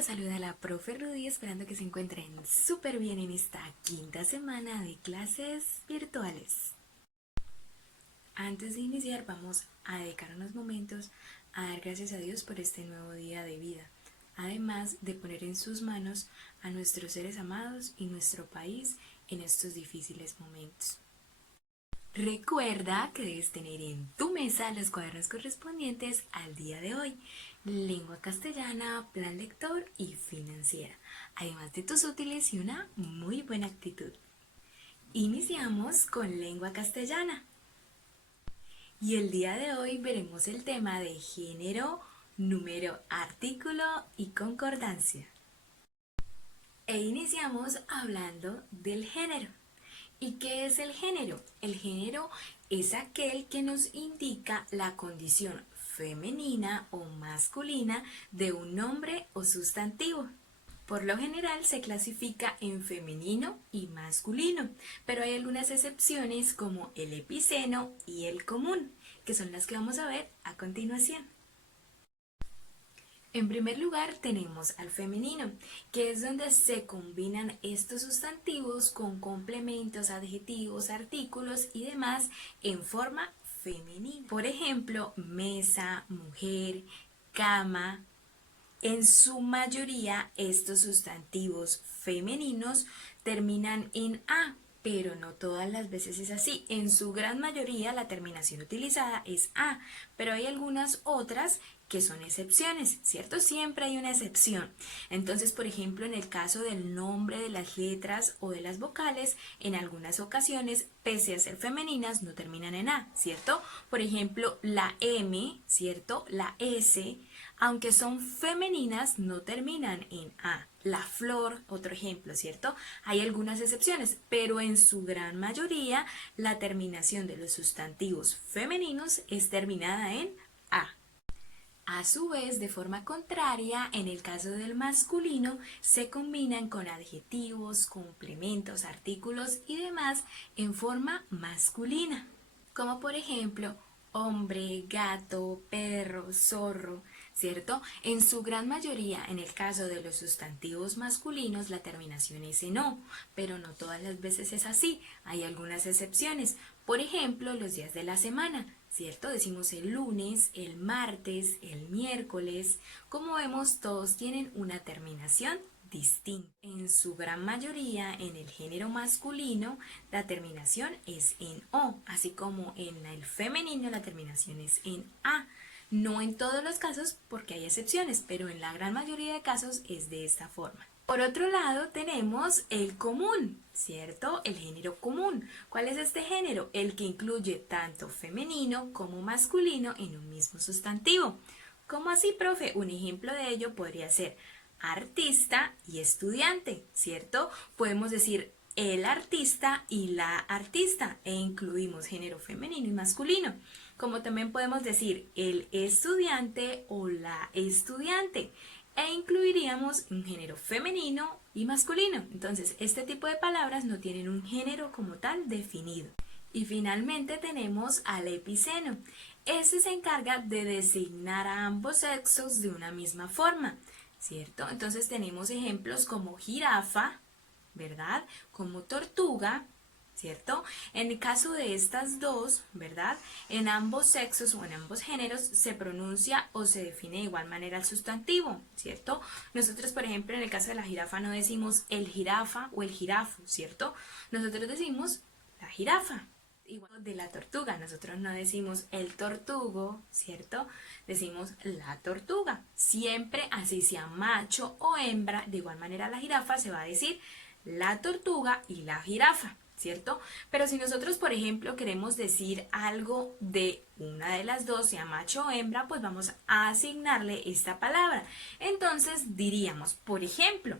los saluda la profe Rudy, esperando que se encuentren súper bien en esta quinta semana de clases virtuales. Antes de iniciar, vamos a dedicar unos momentos a dar gracias a Dios por este nuevo día de vida, además de poner en sus manos a nuestros seres amados y nuestro país en estos difíciles momentos. Recuerda que debes tener en tu mesa los cuadernos correspondientes al día de hoy, lengua castellana, plan lector y financiera, además de tus útiles y una muy buena actitud. Iniciamos con lengua castellana. Y el día de hoy veremos el tema de género, número, artículo y concordancia. E iniciamos hablando del género. ¿Y qué es el género? El género es aquel que nos indica la condición femenina o masculina de un nombre o sustantivo. Por lo general se clasifica en femenino y masculino, pero hay algunas excepciones como el epiceno y el común, que son las que vamos a ver a continuación. En primer lugar tenemos al femenino, que es donde se combinan estos sustantivos con complementos, adjetivos, artículos y demás en forma femenina. Por ejemplo, mesa, mujer, cama. En su mayoría estos sustantivos femeninos terminan en A, pero no todas las veces es así. En su gran mayoría la terminación utilizada es A, pero hay algunas otras que son excepciones, ¿cierto? Siempre hay una excepción. Entonces, por ejemplo, en el caso del nombre de las letras o de las vocales, en algunas ocasiones, pese a ser femeninas, no terminan en A, ¿cierto? Por ejemplo, la M, ¿cierto? La S, aunque son femeninas, no terminan en A. La flor, otro ejemplo, ¿cierto? Hay algunas excepciones, pero en su gran mayoría la terminación de los sustantivos femeninos es terminada en A. A su vez, de forma contraria, en el caso del masculino, se combinan con adjetivos, complementos, artículos y demás en forma masculina, como por ejemplo, hombre, gato, perro, zorro, ¿cierto? En su gran mayoría, en el caso de los sustantivos masculinos, la terminación es en O, pero no todas las veces es así, hay algunas excepciones. Por ejemplo, los días de la semana, ¿cierto? Decimos el lunes, el martes, el miércoles. Como vemos, todos tienen una terminación distinta. En su gran mayoría, en el género masculino, la terminación es en O, así como en el femenino la terminación es en A. No en todos los casos porque hay excepciones, pero en la gran mayoría de casos es de esta forma. Por otro lado tenemos el común, ¿cierto? El género común. ¿Cuál es este género? El que incluye tanto femenino como masculino en un mismo sustantivo. ¿Cómo así, profe? Un ejemplo de ello podría ser artista y estudiante, ¿cierto? Podemos decir el artista y la artista e incluimos género femenino y masculino. Como también podemos decir el estudiante o la estudiante e incluiríamos un género femenino y masculino. Entonces, este tipo de palabras no tienen un género como tal definido. Y finalmente tenemos al epiceno. Este se encarga de designar a ambos sexos de una misma forma, ¿cierto? Entonces tenemos ejemplos como jirafa, ¿verdad? Como tortuga, ¿cierto? En el caso de estas dos, ¿verdad? En ambos sexos o en ambos géneros se pronuncia o se define de igual manera el sustantivo, ¿cierto? Nosotros, por ejemplo, en el caso de la jirafa no decimos el jirafa o el jirafo, ¿cierto? Nosotros decimos la jirafa. Igual de la tortuga, nosotros no decimos el tortugo, ¿cierto? Decimos la tortuga. Siempre, así sea macho o hembra, de igual manera la jirafa se va a decir la tortuga y la jirafa, ¿cierto? Pero si nosotros, por ejemplo, queremos decir algo de una de las dos, sea macho o hembra, pues vamos a asignarle esta palabra. Entonces diríamos, por ejemplo,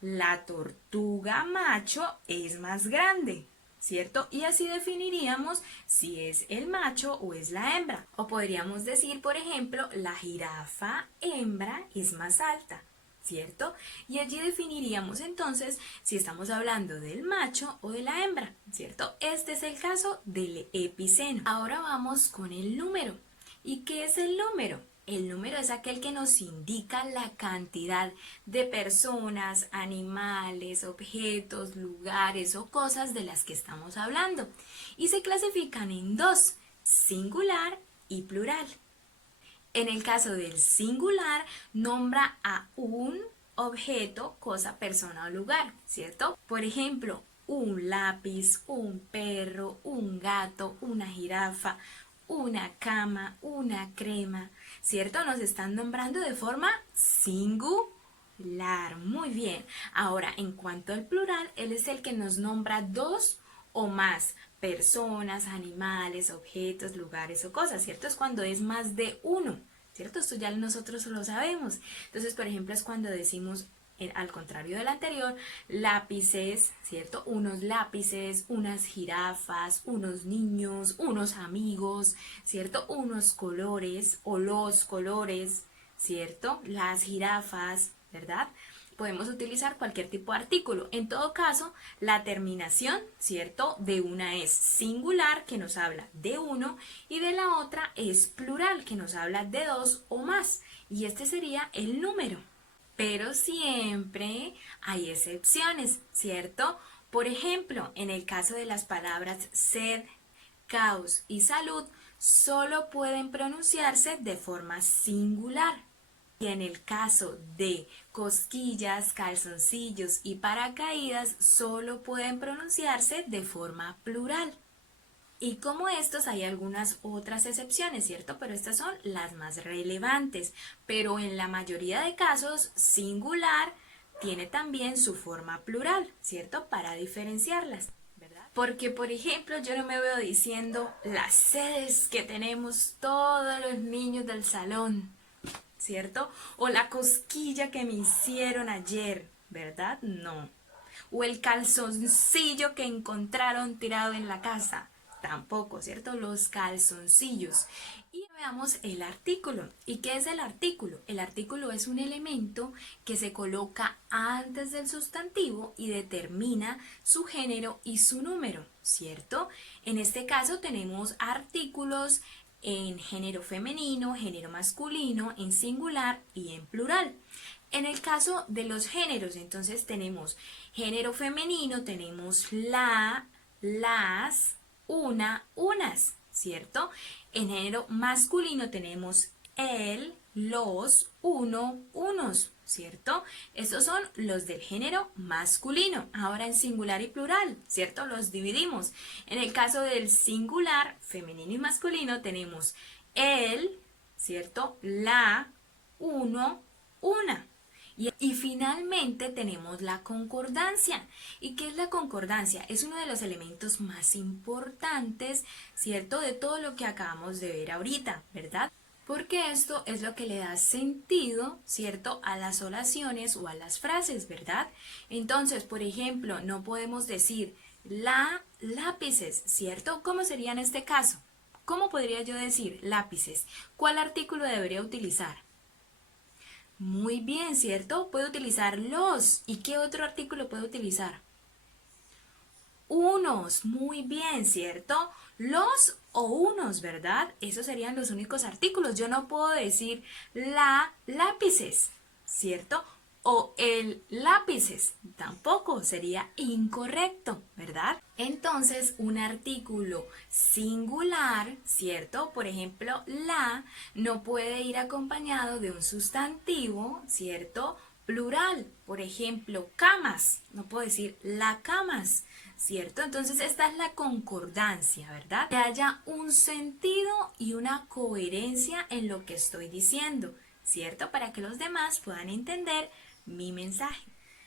la tortuga macho es más grande, ¿cierto? Y así definiríamos si es el macho o es la hembra. O podríamos decir, por ejemplo, la jirafa hembra es más alta, ¿cierto? Y allí definiríamos entonces si estamos hablando del macho o de la hembra, ¿cierto? Este es el caso del epiceno. Ahora vamos con el número. ¿Y qué es el número? El número es aquel que nos indica la cantidad de personas, animales, objetos, lugares o cosas de las que estamos hablando. Y se clasifican en dos, singular y plural. En el caso del singular, nombra a un objeto, cosa, persona o lugar, ¿cierto? Por ejemplo, un lápiz, un perro, un gato, una jirafa, una cama, una crema, ¿cierto? Nos están nombrando de forma singular. Muy bien. Ahora, en cuanto al plural, él es el que nos nombra dos o más personas, animales, objetos, lugares o cosas, ¿cierto? Es cuando es más de uno, ¿cierto? Esto ya nosotros lo sabemos. Entonces, por ejemplo, es cuando decimos, al contrario del anterior, lápices, ¿cierto? Unos lápices, unas jirafas, unos niños, unos amigos, ¿cierto? Unos colores o los colores, ¿cierto? Las jirafas, ¿verdad? Podemos utilizar cualquier tipo de artículo. En todo caso, la terminación, ¿cierto? De una es singular, que nos habla de uno, y de la otra es plural, que nos habla de dos o más. Y este sería el número. Pero siempre hay excepciones, ¿cierto? Por ejemplo, en el caso de las palabras sed, caos y salud, solo pueden pronunciarse de forma singular. Y en el caso de cosquillas, calzoncillos y paracaídas, solo pueden pronunciarse de forma plural. Y como estos hay algunas otras excepciones, ¿cierto? Pero estas son las más relevantes. Pero en la mayoría de casos, singular tiene también su forma plural, ¿cierto? Para diferenciarlas, ¿verdad? Porque, por ejemplo, yo no me veo diciendo las sedes que tenemos todos los niños del salón, ¿cierto? O la cosquilla que me hicieron ayer, ¿verdad? No. O el calzoncillo que encontraron tirado en la casa, tampoco, ¿cierto? Los calzoncillos. Y veamos el artículo. ¿Y qué es el artículo? El artículo es un elemento que se coloca antes del sustantivo y determina su género y su número, ¿cierto? En este caso tenemos artículos en género femenino, género masculino, en singular y en plural. En el caso de los géneros, entonces tenemos género femenino, tenemos la, las, una, unas, ¿cierto? En género masculino tenemos el, los, uno, unos, ¿cierto? Estos son los del género masculino. Ahora en singular y plural, ¿cierto? Los dividimos. En el caso del singular, femenino y masculino, tenemos el, ¿cierto? La, uno, una. Y finalmente tenemos la concordancia. ¿Y qué es la concordancia? Es uno de los elementos más importantes, ¿cierto? De todo lo que acabamos de ver ahorita, ¿verdad? Porque esto es lo que le da sentido, ¿cierto? A las oraciones o a las frases, ¿verdad? Entonces, por ejemplo, no podemos decir lápices, ¿cierto? ¿Cómo sería en este caso? ¿Cómo podría yo decir lápices? ¿Cuál artículo debería utilizar? Muy bien, ¿cierto? Puede utilizar los. ¿Y qué otro artículo puede utilizar? Unos. Muy bien, ¿cierto? Los o unos, ¿verdad? Esos serían los únicos artículos. Yo no puedo decir lápices, ¿cierto? O el lápices, tampoco sería incorrecto, ¿verdad? Entonces, un artículo singular, ¿cierto? Por ejemplo, la no puede ir acompañado de un sustantivo, ¿cierto? Plural, por ejemplo, camas, no puedo decir la camas, ¿cierto? Entonces esta es la concordancia, ¿verdad? Que haya un sentido y una coherencia en lo que estoy diciendo, ¿cierto? Para que los demás puedan entender mi mensaje.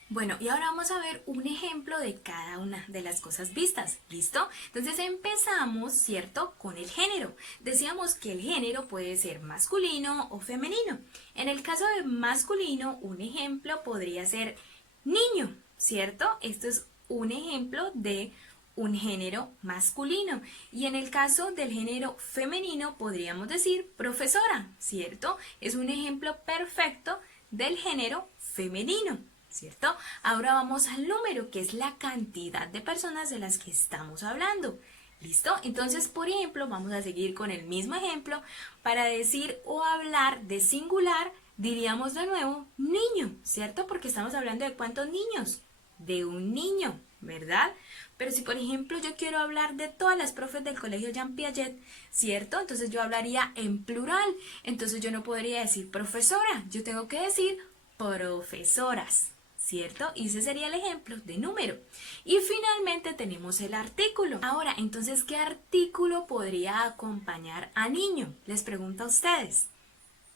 Bueno, y ahora vamos a ver un ejemplo de cada una de las cosas vistas, ¿listo? Entonces empezamos, ¿cierto?, con el género. Decíamos que el género puede ser masculino o femenino. En el caso de masculino, un ejemplo podría ser niño, ¿cierto? Esto es un ejemplo de un género masculino. Y en el caso del género femenino podríamos decir profesora, ¿cierto? Es un ejemplo perfecto del género femenino, ¿cierto? Ahora vamos al número, que es la cantidad de personas de las que estamos hablando. ¿Listo? Entonces, por ejemplo, vamos a seguir con el mismo ejemplo. Para decir o hablar de singular, diríamos de nuevo niño, ¿cierto? Porque estamos hablando de ¿cuántos niños? De un niño, ¿verdad? Pero si, por ejemplo, yo quiero hablar de todas las profes del colegio Jean Piaget, ¿cierto? Entonces yo hablaría en plural. Entonces yo no podría decir profesora, yo tengo que decir profesoras, ¿cierto? Y ese sería el ejemplo de número. Y finalmente tenemos el artículo. Ahora, entonces, ¿qué artículo podría acompañar a niño? Les pregunto a ustedes.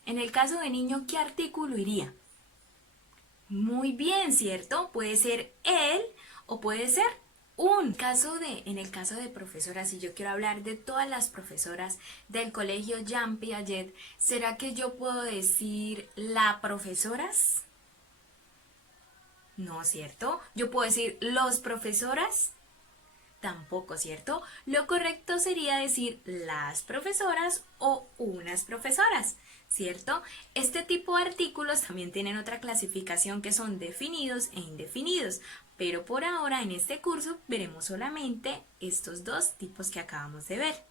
En el caso de niño, ¿qué artículo iría? Muy bien, ¿cierto? Puede ser él o puede ser un. En el caso de profesoras, si yo quiero hablar de todas las profesoras del colegio Jean Piaget, ¿será que yo puedo decir la profesoras? No, ¿cierto? Yo puedo decir los profesoras. Tampoco, ¿cierto? Lo correcto sería decir las profesoras o unas profesoras, ¿cierto? Este tipo de artículos también tienen otra clasificación que son definidos e indefinidos, pero por ahora en este curso veremos solamente estos dos tipos que acabamos de ver.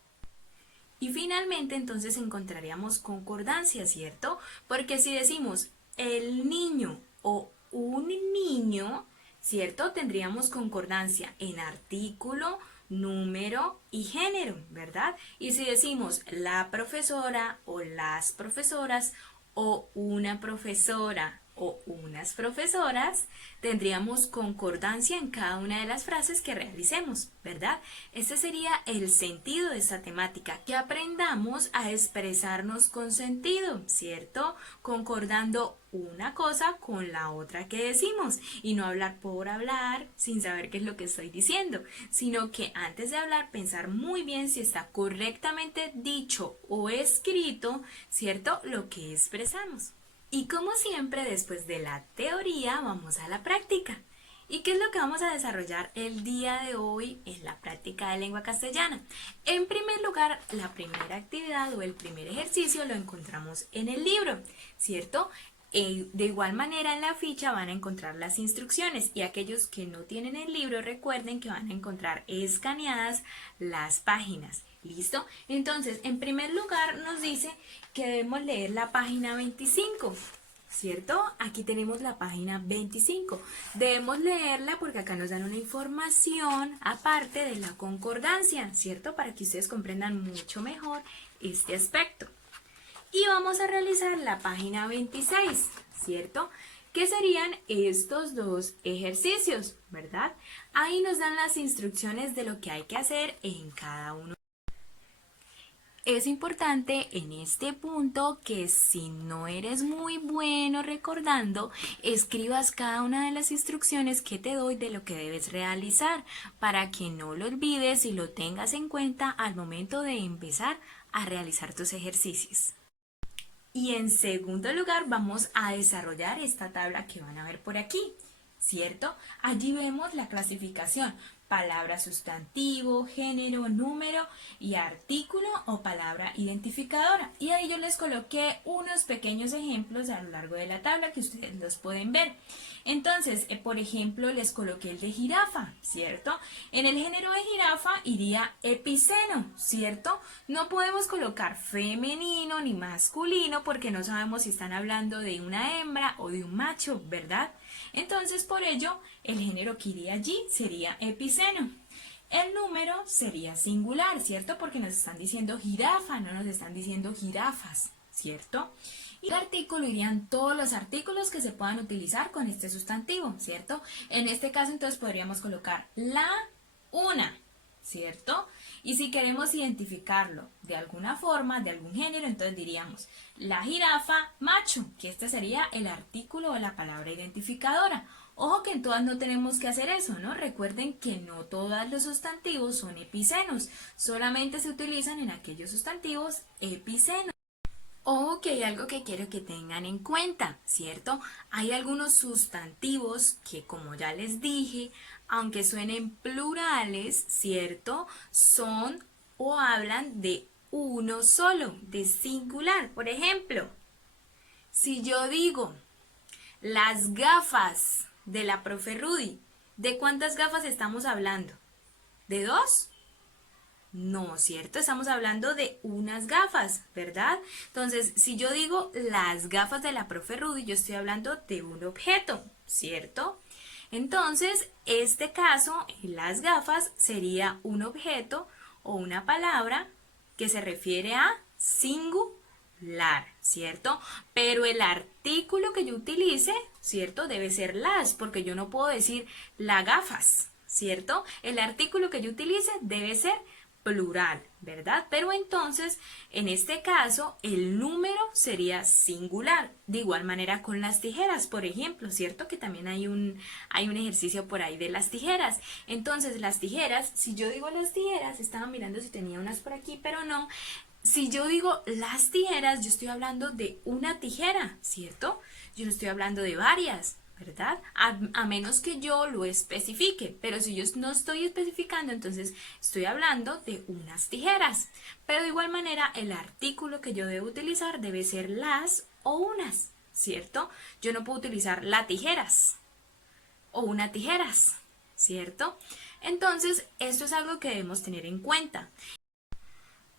Y finalmente entonces encontraríamos concordancia, ¿cierto? Porque si decimos el niño o un niño, ¿cierto? Tendríamos concordancia en artículo, número y género, ¿verdad? Y si decimos la profesora o las profesoras o una profesora o unas profesoras, tendríamos concordancia en cada una de las frases que realicemos, ¿verdad? Este sería el sentido de esta temática, que aprendamos a expresarnos con sentido, ¿cierto? Concordando una cosa con la otra que decimos y no hablar por hablar sin saber qué es lo que estoy diciendo, sino que antes de hablar pensar muy bien si está correctamente dicho o escrito, ¿cierto? Lo que expresamos. Y como siempre, después de la teoría, vamos a la práctica. ¿Y qué es lo que vamos a desarrollar el día de hoy en la práctica de lengua castellana? En primer lugar, la primera actividad o el primer ejercicio lo encontramos en el libro, ¿cierto? De igual manera en la ficha van a encontrar las instrucciones y aquellos que no tienen el libro recuerden que van a encontrar escaneadas las páginas. ¿Listo? Entonces, en primer lugar nos dice que debemos leer la página 25, ¿cierto? Aquí tenemos la página 25. Debemos leerla porque acá nos dan una información aparte de la concordancia, ¿cierto? Para que ustedes comprendan mucho mejor este aspecto. Y vamos a realizar la página 26, ¿cierto? Que serían estos dos ejercicios, ¿verdad? Ahí nos dan las instrucciones de lo que hay que hacer en cada uno. Es importante en este punto que si no eres muy bueno recordando, escribas cada una de las instrucciones que te doy de lo que debes realizar para que no lo olvides y lo tengas en cuenta al momento de empezar a realizar tus ejercicios. Y en segundo lugar vamos a desarrollar esta tabla que van a ver por aquí, ¿cierto? Allí vemos la clasificación, palabra sustantivo, género, número y artículo o palabra identificadora. Y ahí yo les coloqué unos pequeños ejemplos a lo largo de la tabla que ustedes los pueden ver. Entonces, por ejemplo, les coloqué el de jirafa, ¿cierto? En el género de jirafa iría epiceno, ¿cierto? No podemos colocar femenino ni masculino porque no sabemos si están hablando de una hembra o de un macho, ¿verdad? Entonces, por ello, el género que iría allí sería epiceno. El número sería singular, ¿cierto? Porque nos están diciendo jirafa, no nos están diciendo jirafas, ¿cierto? Y el artículo irían todos los artículos que se puedan utilizar con este sustantivo, ¿cierto? En este caso, entonces, podríamos colocar la, una, ¿cierto? Y si queremos identificarlo de alguna forma, de algún género, entonces diríamos la jirafa macho, que este sería el artículo o la palabra identificadora. Ojo que en todas no tenemos que hacer eso, ¿no? Recuerden que no todos los sustantivos son epicenos, solamente se utilizan en aquellos sustantivos epicenos. Ojo que hay algo que quiero que tengan en cuenta, ¿cierto? Hay algunos sustantivos que, como ya les dije, aunque suenen plurales, ¿cierto? Son o hablan de uno solo, de singular. Por ejemplo, si yo digo las gafas de la profe Rudy, ¿de cuántas gafas estamos hablando? ¿De dos? No, ¿cierto? Estamos hablando de unas gafas, ¿verdad? Entonces, si yo digo las gafas de la profe Rudy, yo estoy hablando de un objeto, ¿cierto? Entonces, este caso, las gafas sería un objeto o una palabra que se refiere a singular, ¿cierto? Pero el artículo que yo utilice, ¿cierto? Debe ser las, porque yo no puedo decir la gafas, ¿cierto? El artículo que yo utilice debe ser plural, ¿verdad? Pero entonces, en este caso, el número sería singular. De igual manera con las tijeras, por ejemplo, ¿cierto? Que también hay un ejercicio por ahí de las tijeras. Entonces, las tijeras, si yo digo las tijeras, estaba mirando si tenía unas por aquí, pero no. Si yo digo las tijeras, yo estoy hablando de una tijera, ¿cierto? Yo no estoy hablando de varias, ¿verdad? A menos que yo lo especifique, pero si yo no estoy especificando, entonces estoy hablando de unas tijeras. Pero de igual manera, el artículo que yo debo utilizar debe ser las o unas, ¿cierto? Yo no puedo utilizar la tijeras o una tijeras, ¿cierto? Entonces, esto es algo que debemos tener en cuenta.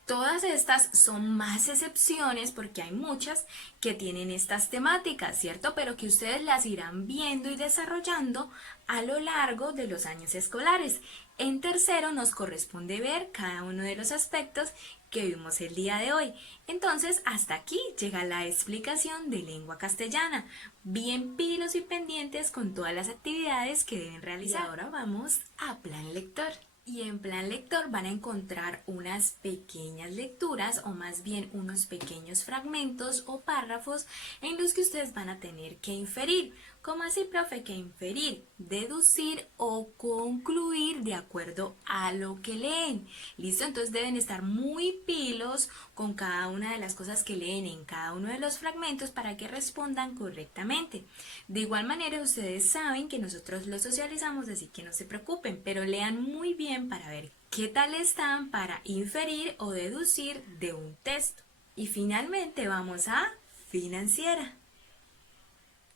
Todas estas son más excepciones porque hay muchas que tienen estas temáticas, ¿cierto? Pero que ustedes las irán viendo y desarrollando a lo largo de los años escolares. En tercero nos corresponde ver cada uno de los aspectos que vimos el día de hoy. Entonces, hasta aquí llega la explicación de lengua castellana. Bien pilos y pendientes con todas las actividades que deben realizar. Y ahora vamos a plan lector. Y en plan lector van a encontrar unas pequeñas lecturas o más bien unos pequeños fragmentos o párrafos en los que ustedes van a tener que inferir. ¿Cómo así, profe? Que inferir, deducir o concluir de acuerdo a lo que leen. ¿Listo? Entonces deben estar muy pilos con cada una de las cosas que leen en cada uno de los fragmentos para que respondan correctamente. De igual manera, ustedes saben que nosotros los socializamos, así que no se preocupen, pero lean muy bien para ver qué tal están para inferir o deducir de un texto. Y finalmente vamos a financiera.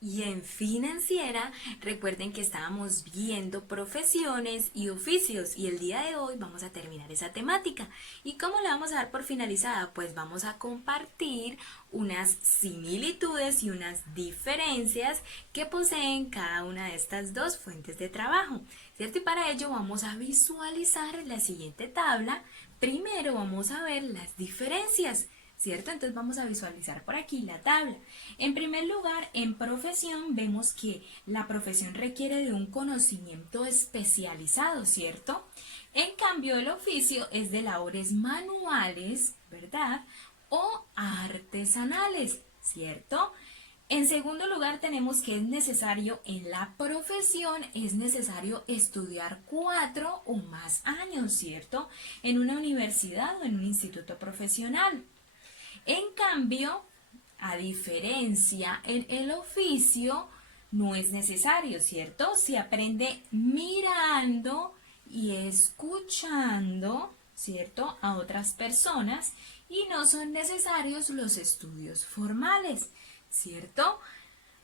Y en financiera, recuerden que estábamos viendo profesiones y oficios y el día de hoy vamos a terminar esa temática. ¿Y cómo la vamos a dar por finalizada? Pues vamos a compartir unas similitudes y unas diferencias que poseen cada una de estas dos fuentes de trabajo, ¿cierto? Y para ello vamos a visualizar la siguiente tabla. Primero vamos a ver las diferencias, ¿cierto? Entonces vamos a visualizar por aquí la tabla. En primer lugar, en profesión vemos que la profesión requiere de un conocimiento especializado, ¿cierto? En cambio, el oficio es de labores manuales, ¿verdad? O artesanales, ¿cierto? En segundo lugar, tenemos que es necesario en la profesión, es necesario estudiar 4 o más años, ¿cierto? En una universidad o en un instituto profesional. En cambio, a diferencia, en el oficio no es necesario, ¿cierto? Se aprende mirando y escuchando, ¿cierto? A otras personas y no son necesarios los estudios formales, ¿cierto?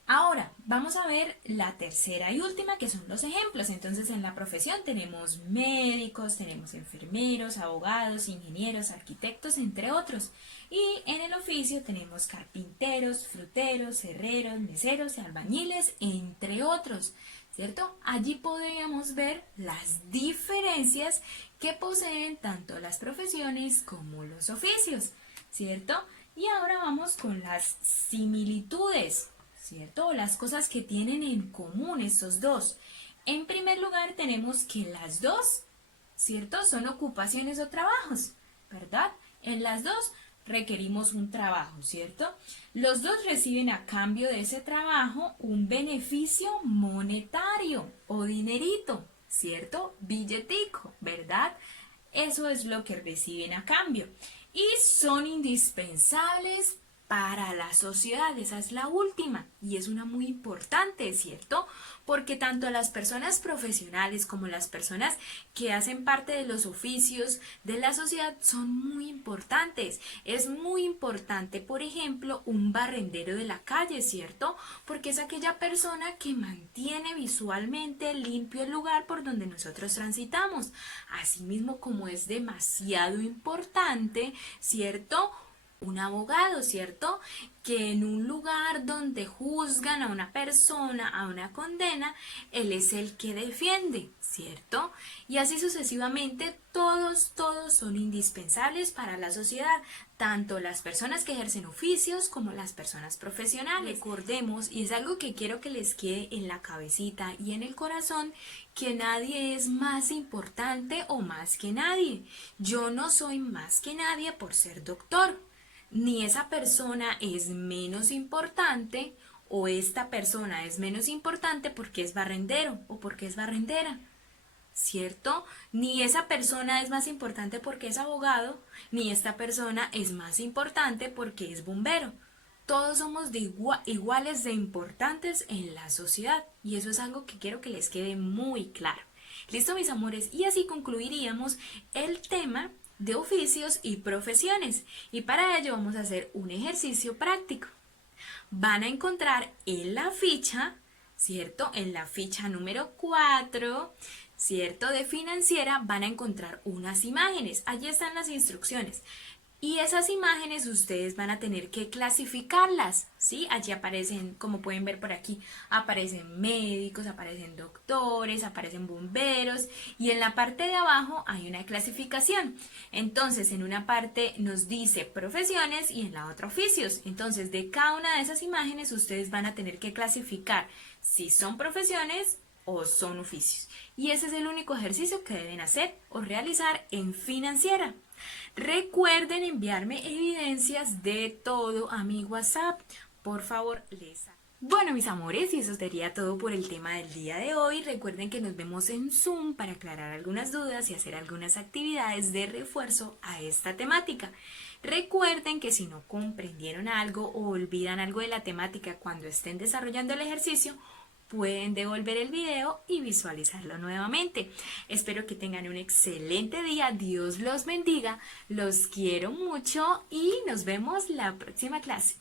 Ahora, vamos a ver la tercera y última, que son los ejemplos. Entonces, en la profesión tenemos médicos, tenemos enfermeros, abogados, ingenieros, arquitectos, entre otros. Y en el oficio tenemos carpinteros, fruteros, herreros, meseros, albañiles, entre otros, ¿cierto? Allí podríamos ver las diferencias que poseen tanto las profesiones como los oficios, ¿cierto? Y ahora vamos con las similitudes, ¿cierto? Las cosas que tienen en común estos dos. En primer lugar tenemos que las dos, ¿cierto? Son ocupaciones o trabajos, ¿verdad? En las dos requerimos un trabajo, ¿cierto? Los dos reciben a cambio de ese trabajo un beneficio monetario o dinerito, ¿cierto? Billetico, ¿verdad? Eso es lo que reciben a cambio. Y son indispensables para la sociedad. Esa es la última y es una muy importante, ¿cierto? Porque tanto las personas profesionales como las personas que hacen parte de los oficios de la sociedad son muy importantes. Es muy importante, por ejemplo, un barrendero de la calle, ¿cierto? Porque es aquella persona que mantiene visualmente limpio el lugar por donde nosotros transitamos. Asimismo, como es demasiado importante, ¿cierto? Un abogado, ¿cierto? Que en un lugar donde juzgan a una persona, a una condena, él es el que defiende, ¿cierto? Y así sucesivamente, todos son indispensables para la sociedad, tanto las personas que ejercen oficios como las personas profesionales. Recordemos, y es algo que quiero que les quede en la cabecita y en el corazón, que nadie es más importante o más que nadie. Yo no soy más que nadie por ser doctor. Ni esa persona es menos importante o esta persona es menos importante porque es barrendero o porque es barrendera, ¿cierto? Ni esa persona es más importante porque es abogado, ni esta persona es más importante porque es bombero. Todos somos iguales de importantes en la sociedad y eso es algo que quiero que les quede muy claro. Listo, mis amores, y así concluiríamos el tema de oficios y profesiones. Y para ello vamos a hacer un ejercicio práctico. Van a encontrar en la ficha, ¿cierto? En la ficha número 4, ¿cierto? De financiera van a encontrar unas imágenes. Allí están las instrucciones. Y esas imágenes ustedes van a tener que clasificarlas, ¿sí? Allí aparecen, como pueden ver por aquí, aparecen médicos, aparecen doctores, aparecen bomberos y en la parte de abajo hay una clasificación. Entonces, en una parte nos dice profesiones y en la otra oficios. Entonces, de cada una de esas imágenes ustedes van a tener que clasificar si son profesiones o son oficios. Y ese es el único ejercicio que deben hacer o realizar en financiera. Recuerden enviarme evidencias de todo a mi WhatsApp. Por favor, Bueno, mis amores, y eso sería todo por el tema del día de hoy. Recuerden que nos vemos en Zoom para aclarar algunas dudas y hacer algunas actividades de refuerzo a esta temática. Recuerden que si no comprendieron algo o olvidan algo de la temática cuando estén desarrollando el ejercicio, pueden devolver el video y visualizarlo nuevamente. Espero que tengan un excelente día. Dios los bendiga. Los quiero mucho y nos vemos la próxima clase.